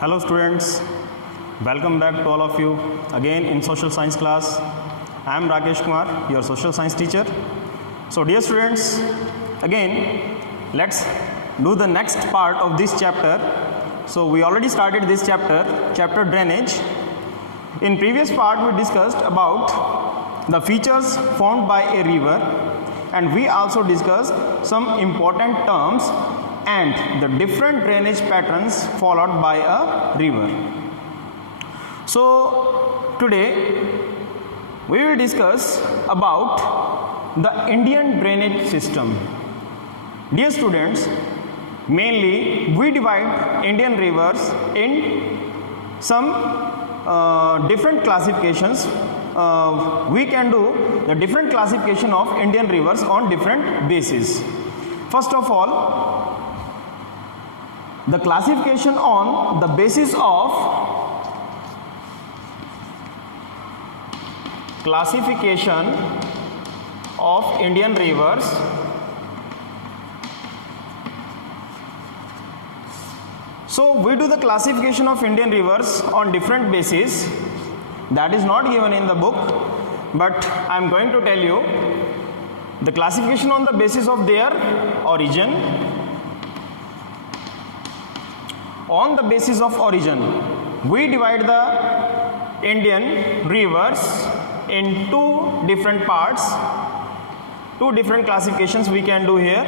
Hello students, welcome back to all of you again in social science class. I am Rakesh Kumar, your social science teacher. So dear students, again let's do the next part of this chapter. So we already started this chapter drainage. In previous part we discussed about the features formed by a river, and we also discussed some important terms and the different drainage patterns followed by a river. So today we will discuss about the Indian drainage system. Dear students, mainly we divide Indian rivers in some different classifications. We can do the different classification of Indian rivers on different bases. First of all, the classification on the basis of classification of Indian rivers. So we do the classification of Indian rivers on different bases. That is not given in the book, but I am going to tell you the classification on the basis of their origin. On the basis of origin, we divide the Indian rivers in two different parts. Two different classifications we can do here.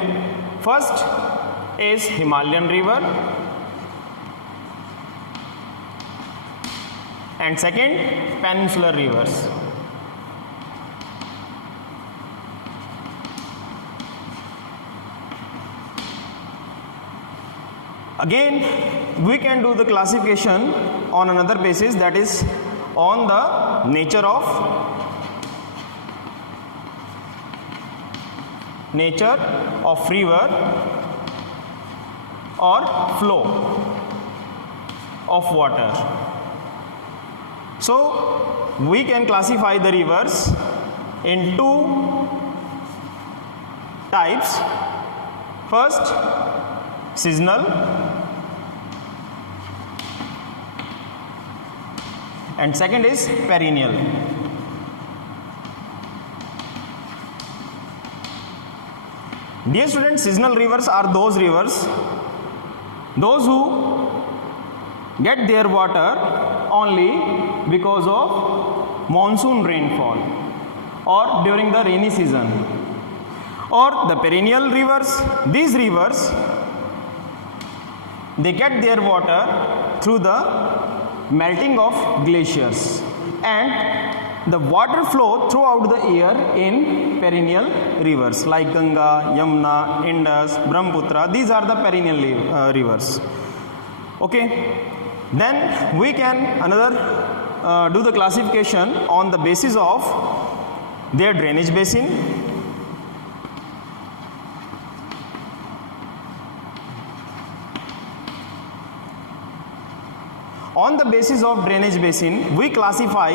First is Himalayan river, and second peninsular rivers. Again, we can do the classification on another basis, that is on the nature of river or flow of water. So we can classify the rivers in two types. First, seasonal, and second is perennial. Dear students, seasonal rivers are those rivers who get their water only because of monsoon rainfall or during the rainy season. Or the perennial rivers, these rivers, they get their water through the melting of glaciers, and the water flow throughout the year in perennial rivers like Ganga, Yamuna, Indus, Brahmaputra. These are the perennial rivers. Okay, then we can do the classification on the basis of their drainage basin. On the basis of drainage basin, we classify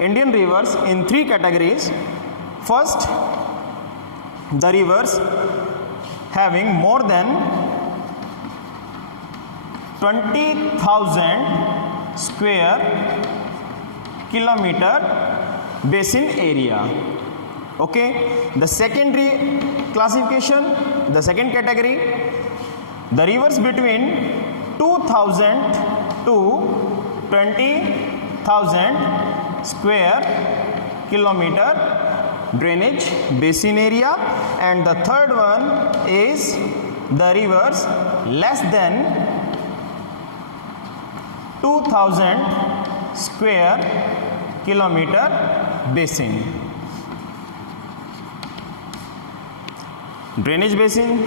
Indian rivers in three categories. First, the rivers having more than 20,000 square kilometer basin area. Okay, the secondary classification, the second category, the rivers between 2,000 to 20,000 square kilometer drainage basin area, and the third one is the rivers less than 2,000 square kilometer basin. Drainage basin,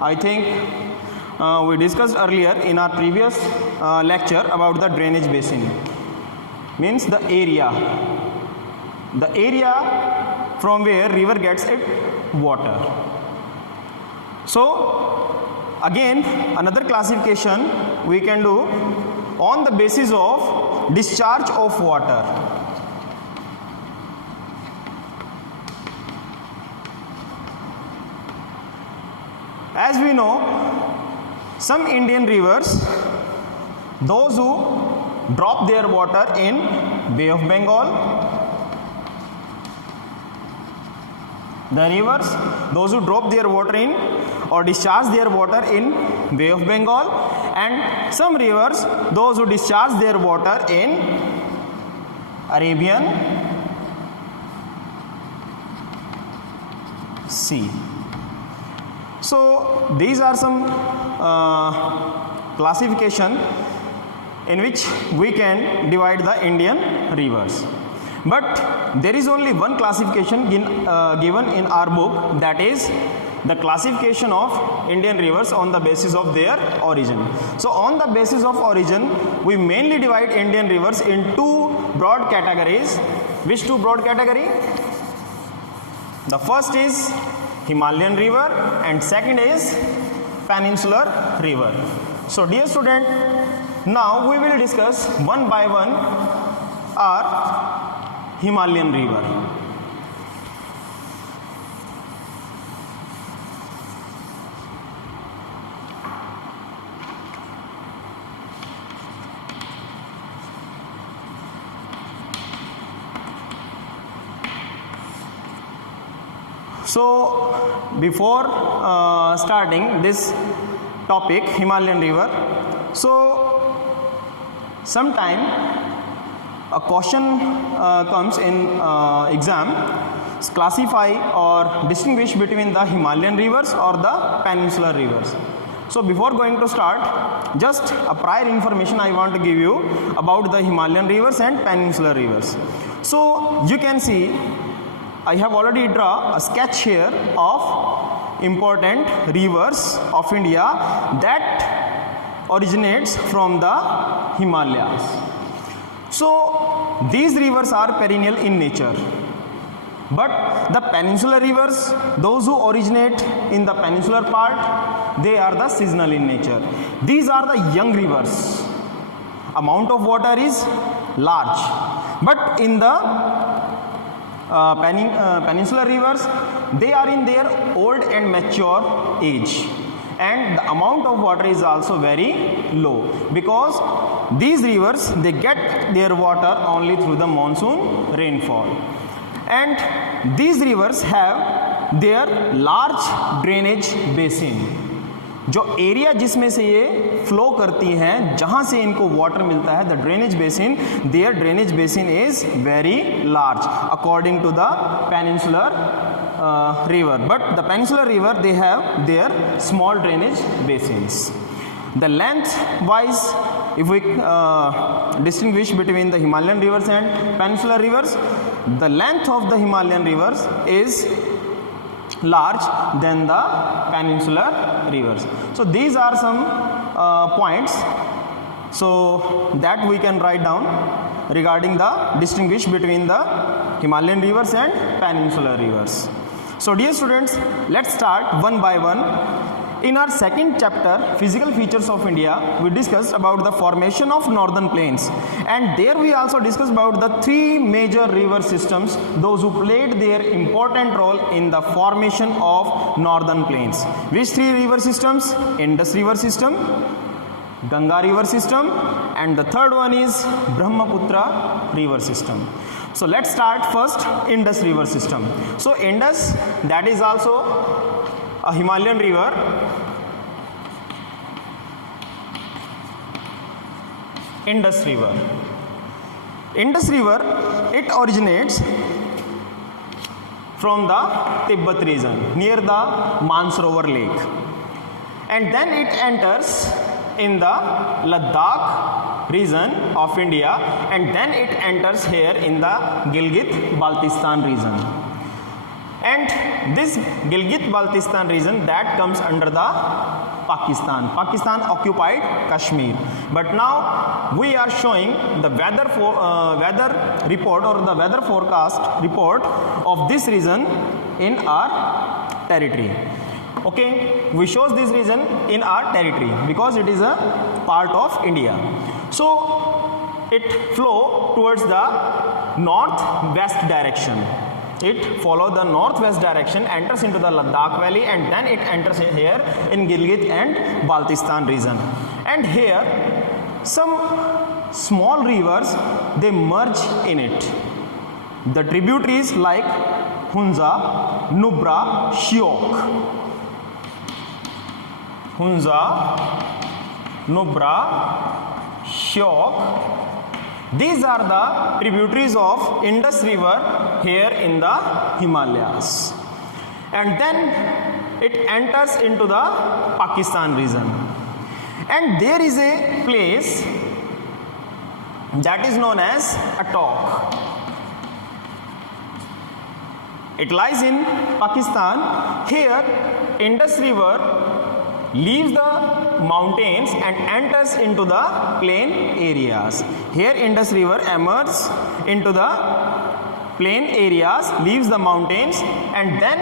I think we discussed earlier in our previous lecture about the drainage basin. Means the area from where river gets its water. So again, another classification we can do on the basis of discharge of water. As we know, some Indian rivers those who drop their water in Bay of Bengal, the rivers, those who drop their water in or discharge their water in Bay of Bengal, and some rivers, those who discharge their water in Arabian Sea. So these are some classification in which we can divide the Indian rivers. But there is only one classification given in our book, that is the classification of Indian rivers on the basis of their origin. So on the basis of origin, we mainly divide Indian rivers in two broad categories. Which two broad category? The first is Himalayan river and second is Peninsular river. So dear student, now we will discuss one by one our Himalayan river. So before starting this topic, Himalayan river, so sometime a question comes in exam, classify or distinguish between the Himalayan rivers or the peninsular rivers. So before going to start, just a prior information I want to give you about the Himalayan rivers and peninsular rivers. So you can see I have already drawn a sketch here of important rivers of India that originates from the Himalayas. So these rivers are perennial in nature, but the peninsular rivers, those who originate in the peninsular part, they are the seasonal in nature. These are the young rivers. Amount of water is large, but in the peninsular rivers, they are in their old and mature age, and the amount of water is also very low, because these rivers, they get their water only through the monsoon rainfall, and these rivers have their large drainage basin. जो area जिसमें से ये flow करती हैं, जहाँ से इनको water मिलता है, the drainage basin, their drainage basin is very large according to the peninsular river, but the peninsular river, they have their small drainage basins. The length wise, if we distinguish between the Himalayan rivers and peninsular rivers, the length of the Himalayan rivers is large than the peninsular rivers. So these are some points so that we can write down regarding the distinguish between the Himalayan rivers and peninsular rivers. So dear students, let's start one by one. In our second chapter, Physical Features of India, we discussed about the formation of northern plains, and there we also discussed about the three major river systems, those who played their important role in the formation of northern plains. Which three river systems? Indus river system, Ganga river system, and the third one is Brahmaputra river system. So let's start first Indus river system. So Indus, that is also a Himalayan river. Indus river. Indus river, it originates from the Tibet region near the Mansarovar lake, and then it enters in the Ladakh region of India, and then it enters here in the Gilgit-Baltistan region. And this Gilgit-Baltistan region, that comes under the Pakistan. Pakistan occupied Kashmir. But now we are showing the weather report or the weather forecast report of this region in our territory. Okay, we shows this region in our territory because it is a part of India. So it flow towards the northwest direction. It follows the northwest direction, enters into the Ladakh valley, and then it enters here in Gilgit and Baltistan region. And here some small rivers, they merge in it. The tributaries like Hunza, Nubra, Shyok. Hunza, Nubra, Shyok. These are the tributaries of Indus River here in the Himalayas. And then it enters into the Pakistan region. And there is a place that is known as Attock. It lies in Pakistan. Here Indus River leaves the mountains and enters into the plain areas. Here Indus River emerges into the plain areas, leaves the mountains, and then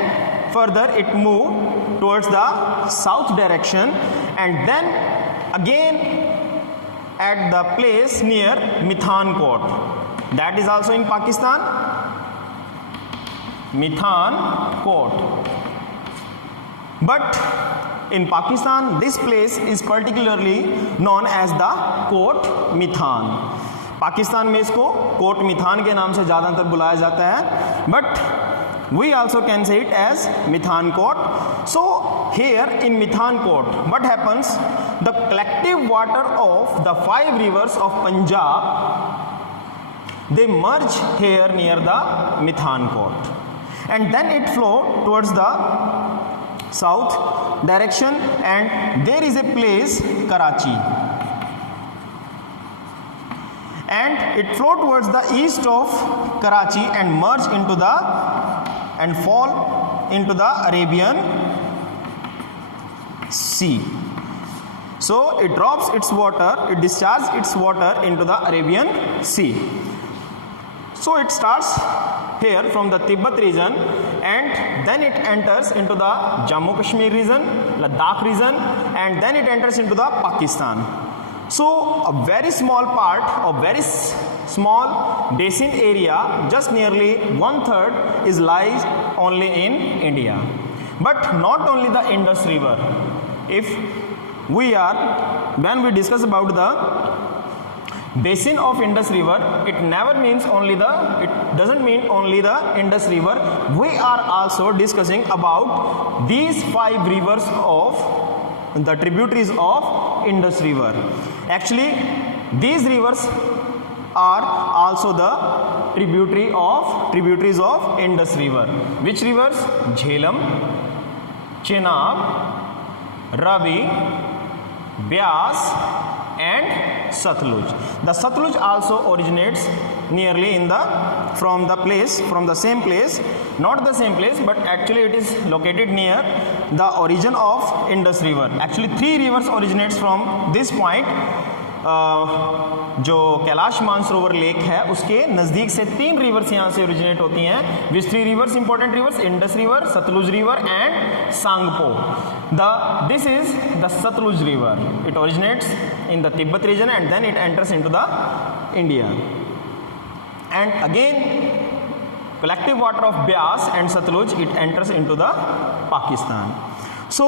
further it moves towards the south direction, and then again at the place near Mithankot. That is also in Pakistan. Mithankot. But in Pakistan, this place is particularly known as the Kot Mithan. Pakistan में इसको coat Mithan के नाम से ज़्यादातर बुलाया जाता है, but we also can say it as Mithankot. So here in Mithankot, what happens? The collective water of the 5 rivers of Punjab, they merge here near the Mithankot, and then it flow towards the south direction, and there is a place Karachi, and it flow towards the east of Karachi and merge into the and fall into the Arabian Sea. So it drops its water, it discharges its water into the Arabian Sea. So it starts here from the Tibet region, and then it enters into the Jammu Kashmir region, Ladakh region, and then it enters into the Pakistan. So a very small part, a very small basin area, just nearly 1/3 is lies only in India. But not only the Indus River. When we discuss about the basin of Indus River, it doesn't mean only the Indus River. We are also discussing about these 5 rivers of the tributaries of Indus River. Actually, these rivers are also the tributaries of Indus River. Which rivers? Jhelum, Chenab, Ravi, Byas, and Satluj. The Satluj also originates nearly from the same place, not the same place, but actually it is located near the origin of Indus River. Actually 3 rivers originates from this point. जो Kailash Mansarovar lake है उसके नज़दीक से 3 reverse यहाँ से originate होती हैं. Which 3 rivers important rivers? Indus river, Sutlej river and Tsangpo. This is the Satluj river. It originates in the Tibet region and then it enters into the India. And again, collective water of Byas and Satluj, it enters into the Pakistan. So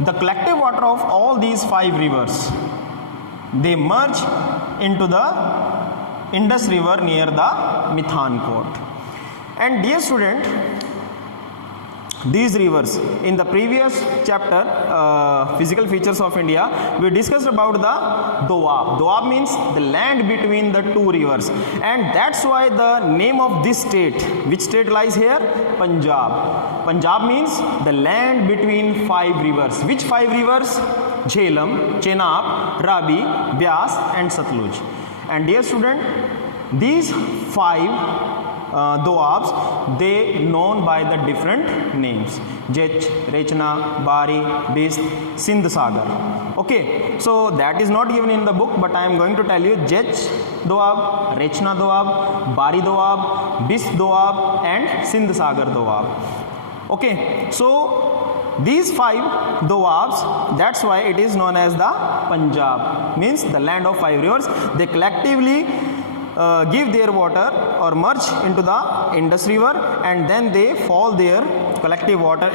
the collective water of all these 5 rivers, they merge into the Indus River near the Mithankot. And dear student, these rivers, in the previous chapter, physical features of India, we discussed about the Doab. Doab means the land between the 2 rivers, and that's why the name of this state, which state lies here? Punjab. Punjab means the land between 5 rivers. Which 5 rivers? Jhelum, Chenab, Ravi, Byas and Satluj. And dear student, these 5 Doabs, they known by the different names: Jech, Rechna, Bari, Bist, Sindh Sagar. Okay, so that is not given in the book, but I am going to tell you Jech Doab, Rechna Doab, Bari Doab, Bist Doab and Sindh Sagar Doab. Okay, so these 5 Doabs, that's why it is known as the Punjab, means the land of 5 rivers. They collectively give their water or merge into the Indus River, and then they fall their collective water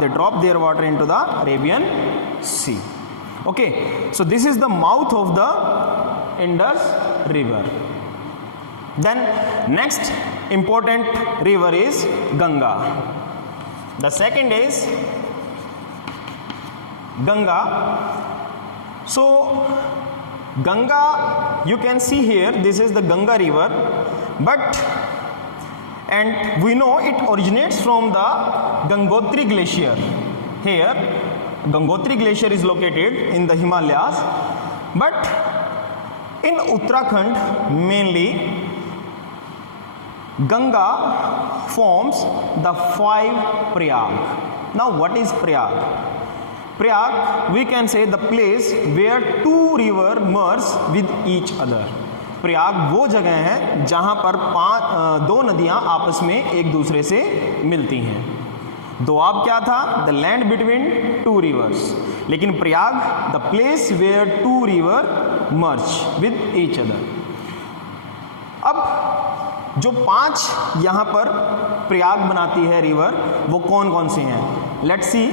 they drop their water into the Arabian Sea. Okay, so this is the mouth of the Indus river. Then next important river is Ganga. The second is Ganga. So Ganga, you can see here, this is the Ganga river, and we know it originates from the Gangotri glacier. Here Gangotri glacier is located in the Himalayas, but in Uttarakhand mainly Ganga forms the 5 Prayag. Now what is Prayag? Prayag, we can say the place where 2 rivers merge with each other. Prayag वो जगह है जहाँ पर 2 नदियाँ आपस में एक दूसरे से मिलती हैं। दोआब क्या था? The land between 2 rivers. लेकिन Prayag the place where 2 river merge with each other. अब जो 5 यहाँ पर प्रयाग बनाती है रिवर, वो कौन कौन से हैं? Let's see.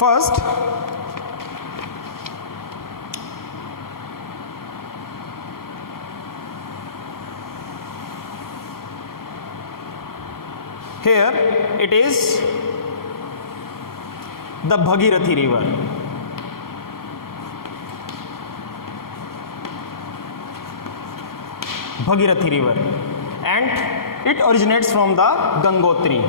First, here it is the Bhagirathi river. Bhagirathi river, and it originates from the Gangotri.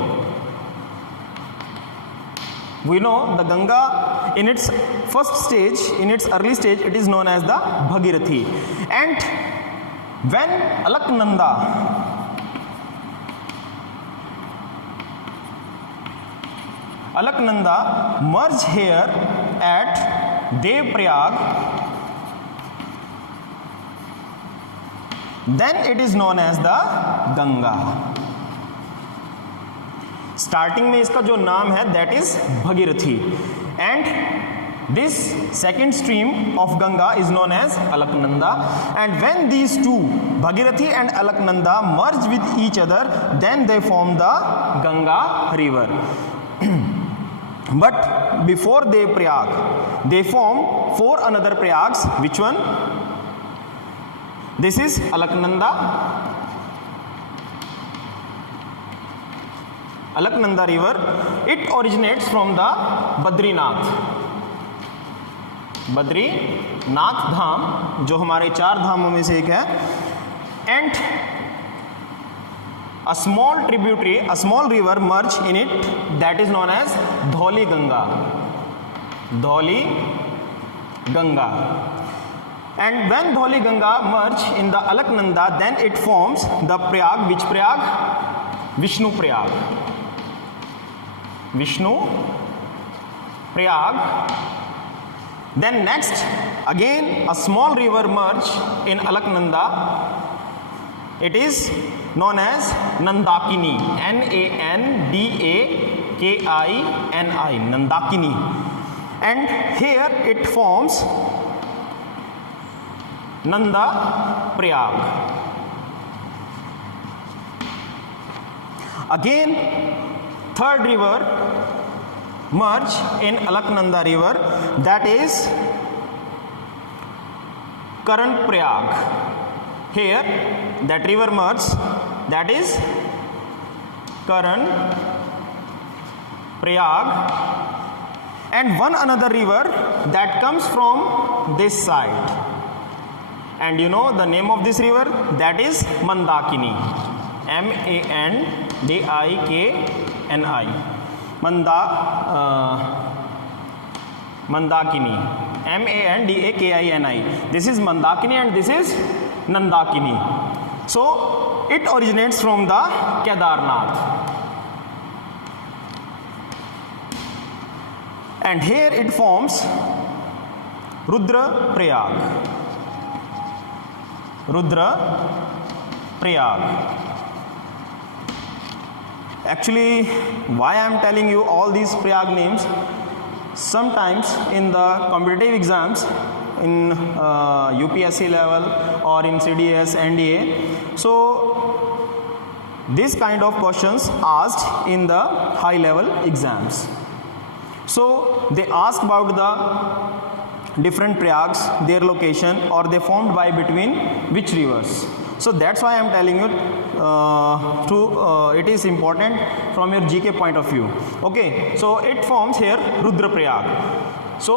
We know the Ganga in its first stage, in its early stage, it is known as the Bhagirathi. And when Alaknanda merged here at Devprayag, then it is known as the Ganga. Starting में इसका जो नाम है that is Bhagirathi, and this second stream of Ganga is known as Alaknanda. And when these two Bhagirathi and Alaknanda merge with each other, then they form the Ganga river. But before they Prayag they form 4 another Prayags. Which one? This is Alaknanda. Alaknanda river, it originates from the Badrinath. Badrinath Dham जो हमारे 4 धामों में से एक है. And a small tributary, a small river merge in it, that is known as Dholi Ganga. Dholi Ganga. And when Dholi Ganga merge in the Alaknanda, then it forms the Prayag. Which Prayag? Vishnu Prayag. Vishnu Prayag. Then next, again a small river merge in Alaknanda. It is known as Nandakini. Nandakini. Nandakini. And here it forms Nanda Prayag. Again, third river merge in Alaknanda river, that is Karan Prayag. Here that river merge, that is Karan Prayag. And one another river that comes from this side, and you know the name of this river, that is Mandakini. Mandakini. Mandakini. Mandakini. This is Mandakini and this is Nandakini. So it originates from the Kedarnath. And here it forms Rudra Prayag. Rudra Prayag. Actually, why I am telling you all these Prayag names, sometimes in the competitive exams in UPSC level or in CDS, NDA, so this kind of questions asked in the high level exams. So they ask about the different Prayags, their location, or they formed by between which rivers. So that's why I am telling you it is important from your GK point of view. Okay, so it forms here Rudraprayag. So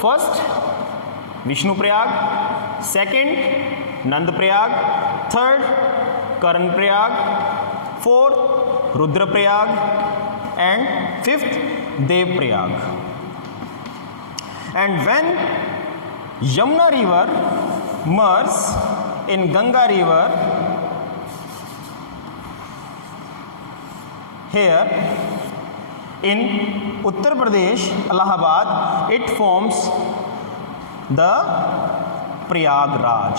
first Vishnu Prayag, second Nand Prayag, third Karan Prayag, fourth Rudra Prayag, and fifth Dev Prayag. And when Yamuna river merges in Ganga river here in Uttar Pradesh, Allahabad, it forms the Prayagraj,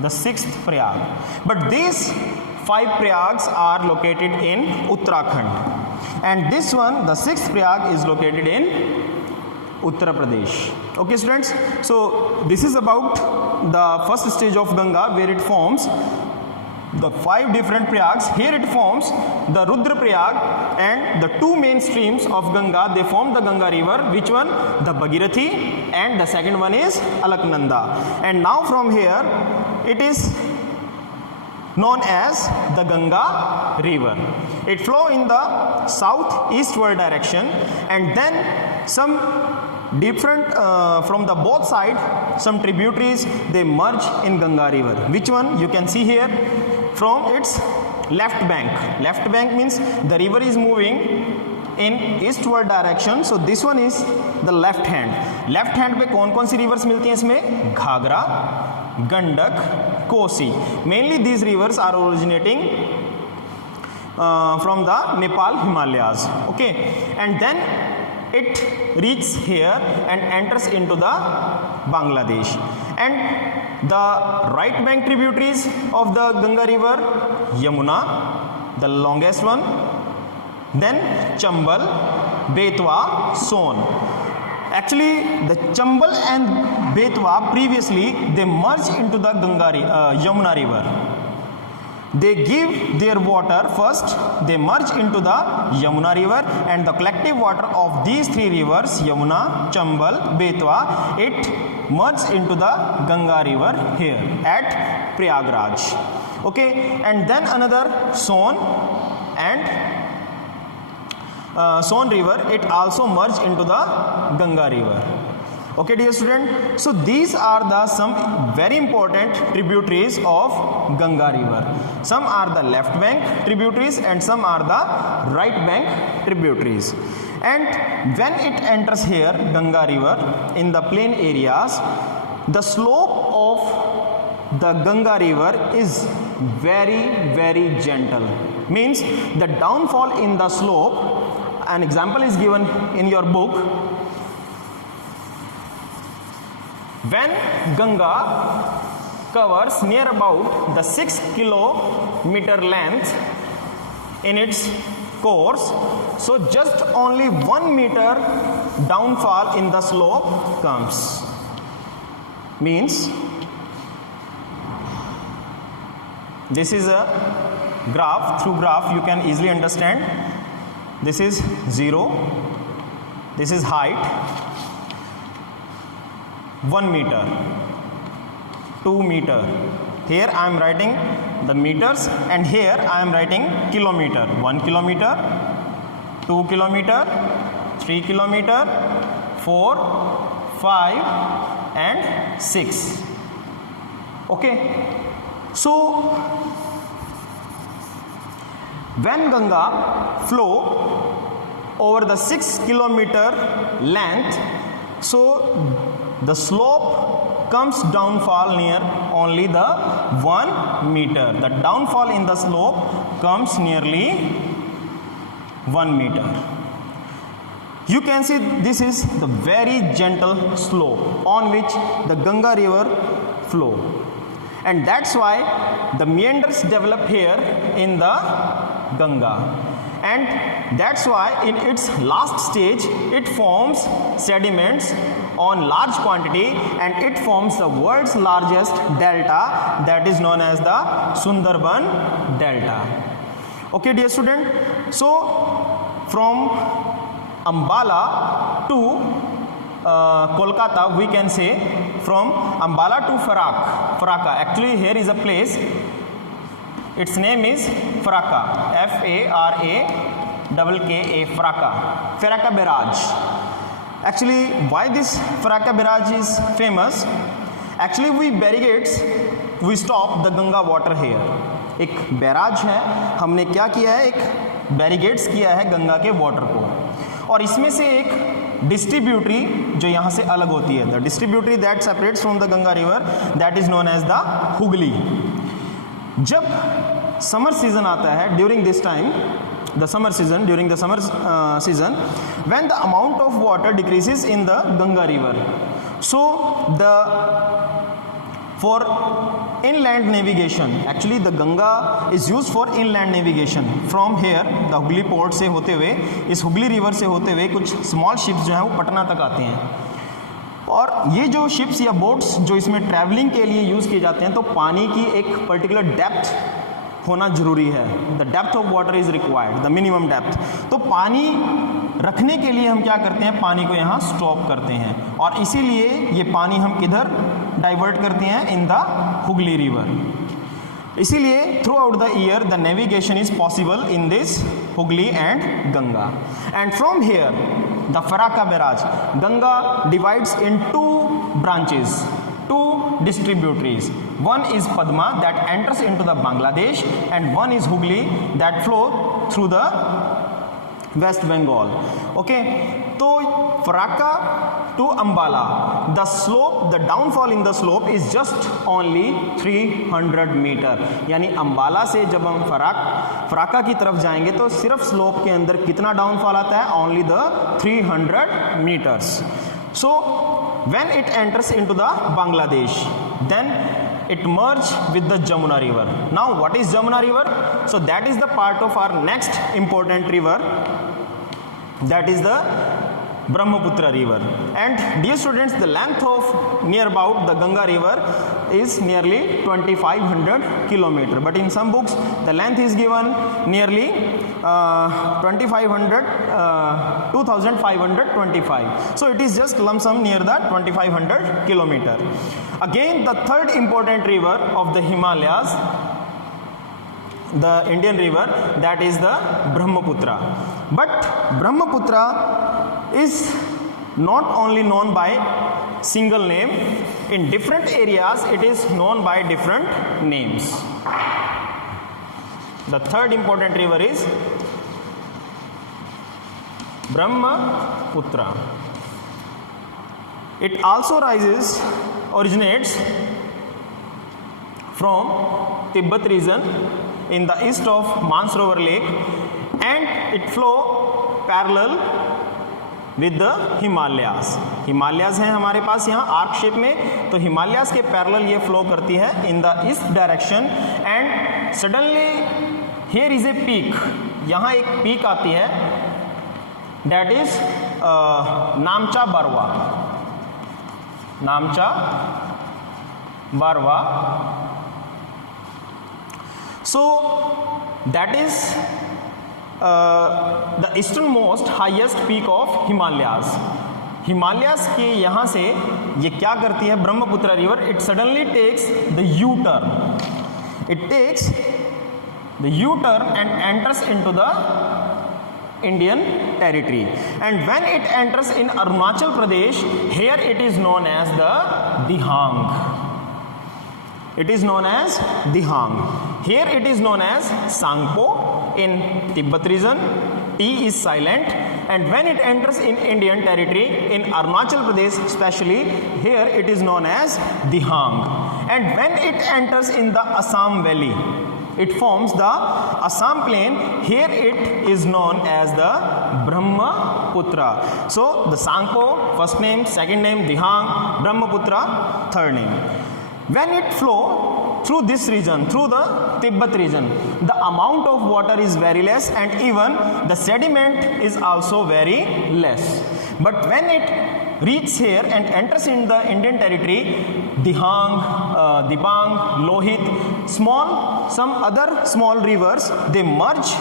the sixth Prayag. But these 5 Prayags are located in Uttarakhand, and this one, the sixth Prayag, is located in Uttar Pradesh. Okay students, so this is about the first stage of Ganga, where it forms the 5 different Prayags. Here it forms the Rudra Prayag, and the 2 main streams of Ganga, they form the Ganga river. Which one? The Bhagirathi, and the second one is Alaknanda. And now from here it is known as the Ganga river. It flow in the south-eastward direction, and then some different from the both side, some tributaries, they merge in Ganga river. Which one? You can see here from its left bank. Left bank means the river is moving in eastward direction, so this one is the left hand. Left hand पे कौन कौन सी rivers मिलती हैं इसमें? Ghaghara, Gandak, Kosi. Mainly these rivers are originating from the Nepal Himalayas. Okay, and then it reaches here and enters into the Bangladesh. And the right bank tributaries of the Ganga river, Yamuna, the longest one, then Chambal, Betwa, Son. Actually, the Chambal and Betwa previously they merged into the Yamuna river. They give their water first, they merge into the Yamuna river, and the collective water of these 3 rivers, Yamuna, Chambal, Betwa, it merges into the Ganga river here at Prayagraj. Okay, and then another Son and Son river, it also merges into the Ganga river. Okay dear student, so these are the some very important tributaries of Ganga river. Some are the left bank tributaries and some are the right bank tributaries. And when it enters here Ganga river in the plain areas, the slope of the Ganga river is very gentle. Means the downfall in the slope, an example is given in your book. When Ganga covers near about the 6 kilometer length in its course, so just only 1 meter downfall in the slope comes. Means this is a graph. Through graph you can easily understand. This is 0, this is height, 1 meter, 2 meter. Here I am writing the meters, and here I am writing kilometer. 1 kilometer, 2 kilometer, 3 kilometer, 4, 5 and 6. Okay, so when Ganga flow over the 6 kilometer length, so the slope comes downfall near only the 1 meter. The downfall in the slope comes nearly 1 meter. You can see this is the very gentle slope on which the Ganga river flow. and that's why the meanders develop here in the Ganga, and that's why in its last stage it forms sediments on large quantity, and it forms the world's largest delta, that is known as the Sundarban Delta. Okay dear student, so from Ambala to Kolkata, we can say from Ambala to Farakka. Actually here is a place, its name is Farakka, Farakka, Farakka Barrage. Actually why this Farakka Barrage is famous? Actually we stop the Ganga water here. एक barrage है, हमने क्या किया है, एक barricades किया है गंगा के वाटर को, और इसमें से एक डिस्ट्रीब्यूटरी जो यहाँ से अलग होती है, the distributary that separates from the Ganga river, that is known as the Hooghly. जब समर सीजन आता है, during this time the summer season, during the summer season, when the amount of water decreases in the Ganga river, so for inland navigation, actually the Ganga is used for inland navigation. From here the Hooghly port से होते हुए, इस Hooghly river से होते हुए कुछ small ships जो हैं वो पटना तक आते हैं, और ये जो शिप्स या बोट्स जो इसमें ट्रैवलिंग के लिए यूज़ किए जाते हैं, तो पानी की एक पर्टिकुलर डेप्थ होना जरूरी है. The depth of water is required, the minimum depth. तो पानी रखने के लिए हम क्या करते हैं, पानी को यहाँ स्टॉप करते हैं, और इसीलिए ये पानी हम किधर डाइवर्ट करते हैं, इन द हुगली रिवर. इसीलिए throughout the year the navigation is possible in this Hooghly and Ganga. And from here the Farakka barrage, Ganga divides in two branches, two distributaries. One is Padma that enters into the Bangladesh, and one is Hooghly that flow through the West Bengal. Okay, so Farakka to Ambala, the slope, the downfall in the slope is just only 300 meter. यानी अम्बाला से जब हम फराक्का की तरफ जाएंगे तो सिर्फ slope के अंदर कितना डाउनफॉल आता है, only the 300 meters. So when it enters into the Bangladesh, then it merges with the Jamuna river. Now what is Jamuna river? So that is the part of our next important river, that is the Brahmaputra river. And dear students, the length of near about the Ganga river is nearly 2500 kilometer, but in some books the length is given nearly 2525. So it is just lump sum near the 2500 kilometer. Again, the third important river of the Himalayas, the Indian river, that is the Brahmaputra. But Brahmaputra is not only known by single name, in different areas it is known by different names. The third important river is Brahmaputra. It also originates from Tibet region in the east of Mansarovar Lake, and it flow parallel with the Himalayas. Himalayas हैं हमारे पास यहाँ arc shape में, तो Himalayas के parallel ये flow करती है in the east direction, and suddenly here is a peak. यहाँ एक पीक आती है, that is नामचा Barwa. नामचा Barwa. So that is the easternmost highest peak of Himalayas. Himalayas के यहाँ से ये क्या करती है, Brahmaputra river, it suddenly takes the U-turn. It takes the U-turn and enters into the Indian territory. And when it enters in Arunachal Pradesh, here it is known as the Dihang. It is known as Dihang. Here it is known as Sangpo in Tibet region. T is silent. And when it enters in Indian territory, in Arunachal Pradesh especially, here it is known as Dihang. And when it enters in the Assam Valley, it forms the Assam plain. Here it is known as the Brahmaputra. So the Sangpo, first name, second name, Dihang, Brahmaputra, third name. When it flow through this region, through the Tibet region, the amount of water is very less and even the sediment is also very less. But when it reaches here and enters in the Indian territory, Dibang, Lohit, some other small rivers, they merge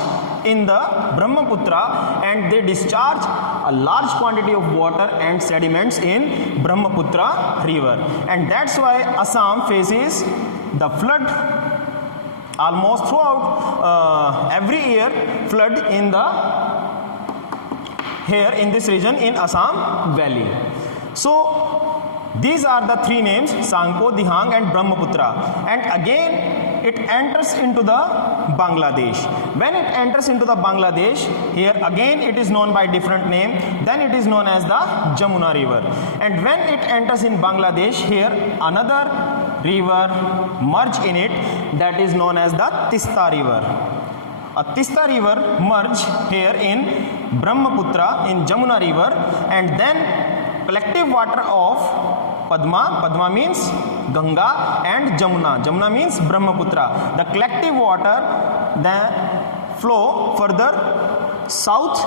in the Brahmaputra and they discharge a large quantity of water and sediments in Brahmaputra river. And that's why Assam faces the flood almost throughout every year, flood in the here in this region in Assam Valley. So these are the three names, Sangpo, Dihang and Brahmaputra. And again it enters into the Bangladesh. When it enters into the Bangladesh, here again it is known by different name. Then it is known as the Jamuna river. And when it enters in Bangladesh, here another river merge in it, that is known as the Tista river. A Tista river merge here in Brahmaputra, in Jamuna river, and then collective water of Padma means Ganga, and Jamuna means Brahmaputra. The collective water then flow further south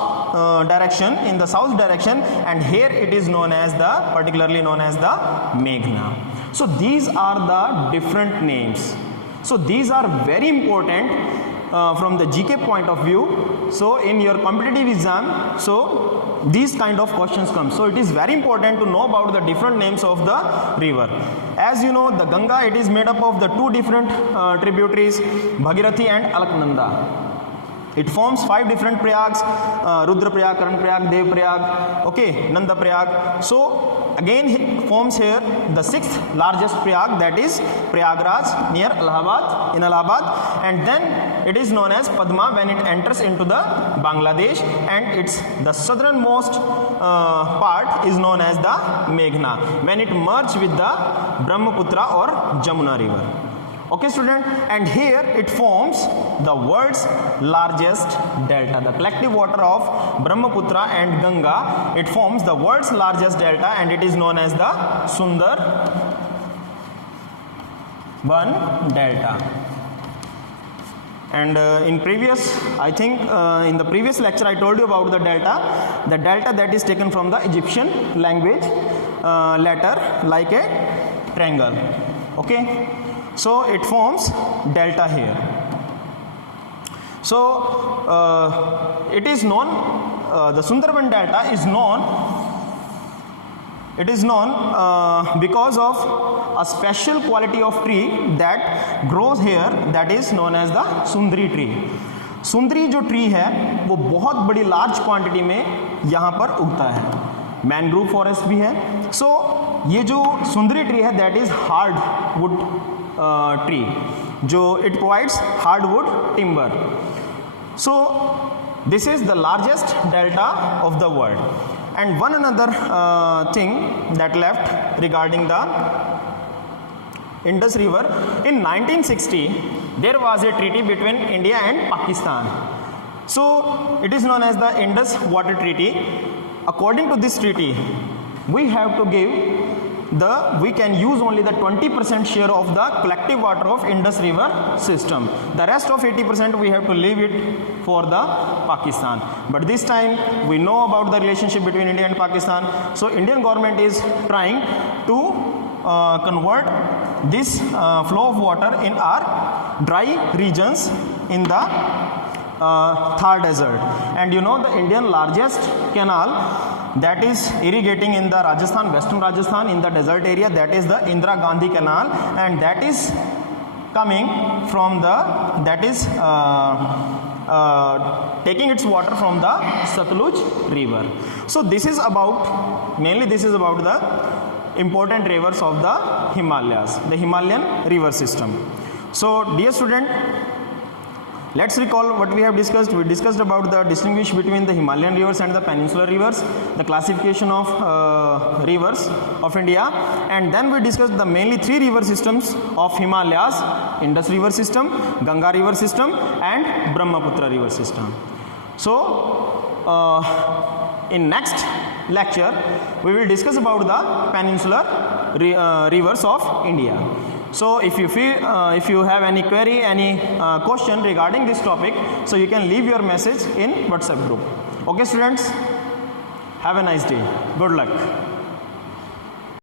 direction, in the south direction, and here it is known as particularly known as the Meghna. So these are the different names. So these are very important from the GK point of view. So in your competitive exam, so these kind of questions come. So it is very important to know about the different names of the river. As you know, the Ganga, it is made up of the two different tributaries, Bhagirathi and Alaknanda. It forms 5 different Prayags, Rudraprayag, Karanprayag, Devprayag, okay, Nandaprayag. So again it forms here the 6th largest Prayag, that is Prayagraj near Allahabad, in Allahabad, and then it is known as Padma when it enters into the Bangladesh, and it's the southernmost part is known as the Meghna when it merges with the Brahmaputra or Jamuna river. Okay student, and here it forms the world's largest delta. The collective water of Brahmaputra and Ganga, it forms the world's largest delta, and it is known as the Sundarban delta. And in the previous lecture I told you about the delta that is taken from the Egyptian language letter like a triangle. Okay. So it forms delta here. So it is known, the Sundarban delta is known, because of a special quality of tree that grows here, that is known as the Sundri tree. Sundri जो tree है वो बहुत बड़ी large quantity में यहाँ पर उगता है. मैनग्रोव फॉरेस्ट भी है. सो ये जो सुंदरी ट्री है that is hard wood tree, जो it provides hardwood timber. So this is the largest delta of the world. And one another thing that left regarding the Indus River, in 1960 there was a treaty between India and Pakistan. So it is known as the Indus Water Treaty. According to this treaty, we have to give we can use only the 20% share of the collective water of Indus River system. The rest of 80% we have to leave it for the Pakistan. But this time we know about the relationship between India and Pakistan. So Indian government is trying to convert this flow of water in our dry regions in the Thar desert. And you know the Indian largest canal that is irrigating in the Rajasthan, western Rajasthan, in the desert area, that is the Indira Gandhi Canal, and that is coming from taking its water from the Satluj river. So this is about, mainly this is about the important rivers of the Himalayas, the Himalayan river system. So dear student, let's recall what we have discussed. We discussed about the distinguish between the Himalayan rivers and the peninsular rivers, the classification of rivers of India, and then we discussed the mainly 3 river systems of Himalayas: Indus river system, Ganga river system, and Brahmaputra river system. So in next lecture we will discuss about the peninsular rivers of India. So if you feel if you have any query, any question regarding this topic, so you can leave your message in WhatsApp group. Okay students, have a nice day. Good luck.